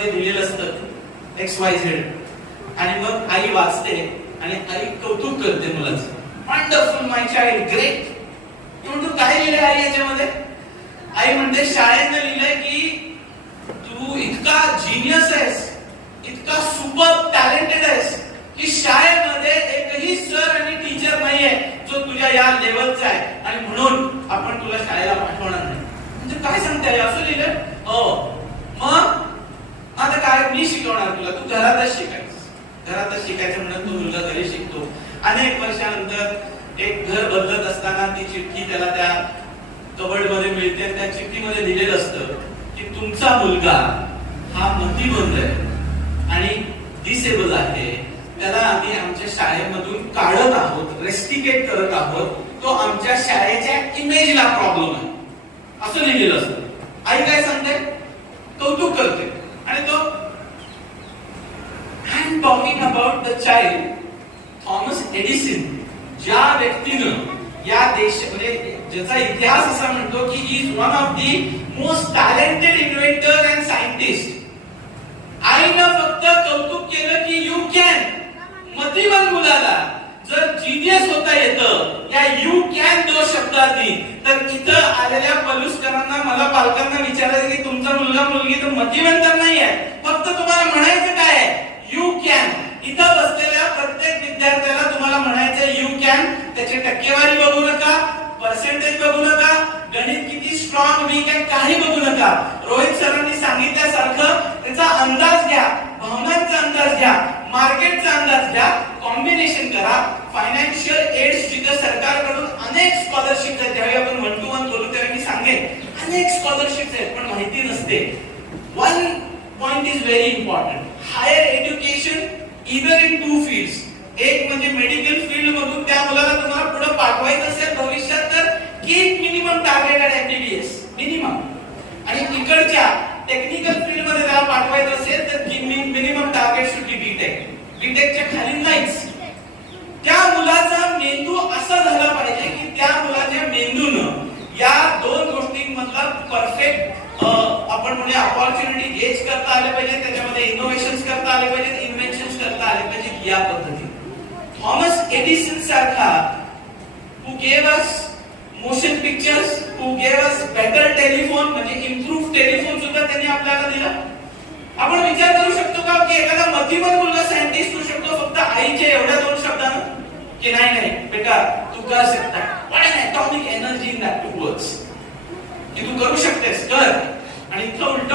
मध्ये लिहिलेलं असतं XYZ आणि मग आई वाचते आणि आई कौतुक करते मुलाचं. वंडरफुल माय चाइल्ड, ग्रेट. म्हणतो काय लिहिलंय आई याच्यामध्ये? आई म्हणते शाळेनं लिहिलंय की तू इतका जीनियस आहेस, इतका सुपर टॅलेंटेड आहेस की शाळेमध्ये एकही सर आणि टीचर नाहीये जो तुझ्या या लेवलचा आहे आणि म्हणून आपण तुला शाळेला पाठवणार नाही. म्हणजे काय सांगते असं लिहिलंय? हो. मग आता काय मी शिकवणार तुला, तू घरातच शिकायचं. घरातच शिकायचं म्हणून तो मुलगा घरी शिकतो. अनेक वर्षानंतर एक घर बदलत असताना ती चिठ्ठी त्याला त्या कबर्ड मध्ये मिळते आणि त्या चिठ्ठीमध्ये लिहिलेलं असतं की तुमचा मुलगा हा मतिमंद आहे आणि डिसेबल आहे, त्याला आम्ही आमच्या शाळेमधून काढत आहोत, रेस्टिकेट करत आहोत, तो आमच्या शाळेच्या इमेजला प्रॉब्लेम आहे असं लिहिलेलं असतं. आई काय सांगते? कौतुक करते. आणि तो I am talking about the child Thomas Edison, ज्या व्यक्तीनं या देश म्हणजे ज्याचा इतिहास असा म्हणतो की he is one of the most talented inventor and scientist. आईनं फक्त कौतुक केलं की यू कॅन. मतिमंद मुलाला जर जीनियस होता येतं या यू कॅन दो शब्दांनी, तर इथं आलेल्या पलुसकरांना मला पालकांना विचारायचं की तुमचा मुलगा मुलगी तर मतिमंद नाही आहे, फक्त तुम्हाला म्हणायचं काय आहे? You can. इथं बसलेल्या प्रत्येक विद्यार्थ्याला तुम्हाला म्हणायचं यू कॅन. त्याची टक्केवारी बघू नका, पर्सेंटेज बघू नका, गणित किती स्ट्रॉंग वीक आहे काही बघू नका. रोहित सरांनी सांगितल्यासारखं त्याचा अंदाज घ्या, भावनांचा अंदाज घ्या, मार्केटचा अंदाज घ्या, कॉम्बिनेशन करा. फायनान्शियल एड्स जिथे सरकारकडून अनेक स्कॉलरशिप आहेत, ज्यावेळी आपण 1 to 1 बोलू त्यावेळी मी सांगेन अनेक स्कॉलरशिप आहेत पण माहिती नसते. One point is very important. Higher education either in 2 fields. एक म्हणजे मेडिकल फील्ड मधून त्या मुलाला तुम्हाला पुढे पाठवायचं असेल भविष्यात तर keep minimum targeted MBBS minimum. आणि इकडच्या टेक्निकल फील्ड मध्ये त्याला पाठवायचं असेल तर minimum target should be BTech. बीटेकच्या खाली नाहीच. त्या मुलाचा मेंदू असा झाला पाहिजे की त्या मुलाच्या मेंदूनं या दोन गोष्टींमधला परफेक्ट आपण म्हणजे अपॉर्च्युनिटी गेज करता आले पाहिजे, त्याच्यामध्ये इनोव्हेशन्स करता आले पाहिजे, इन्व्हेन्शन्स करता आले पाहिजे या पद्धतीने. थॉमस एडिसन सारखा who gave us motion pictures, who gave us better telephone म्हणजे इम्प्रूव्ह टेलिफोन सुद्धा त्यांनी आपल्याला दिला. आपण विचार करू शकतो का की एखादा मतिमंद मुलगा सायंटिस्ट होऊ शकतो फक्त आईच्या एवढ्या 2 शब्दांना? की नाही बेटा तू कर शकता. What an atomic energy in that 2 words. की तू करू शकतेस कर. आणि इथं उलट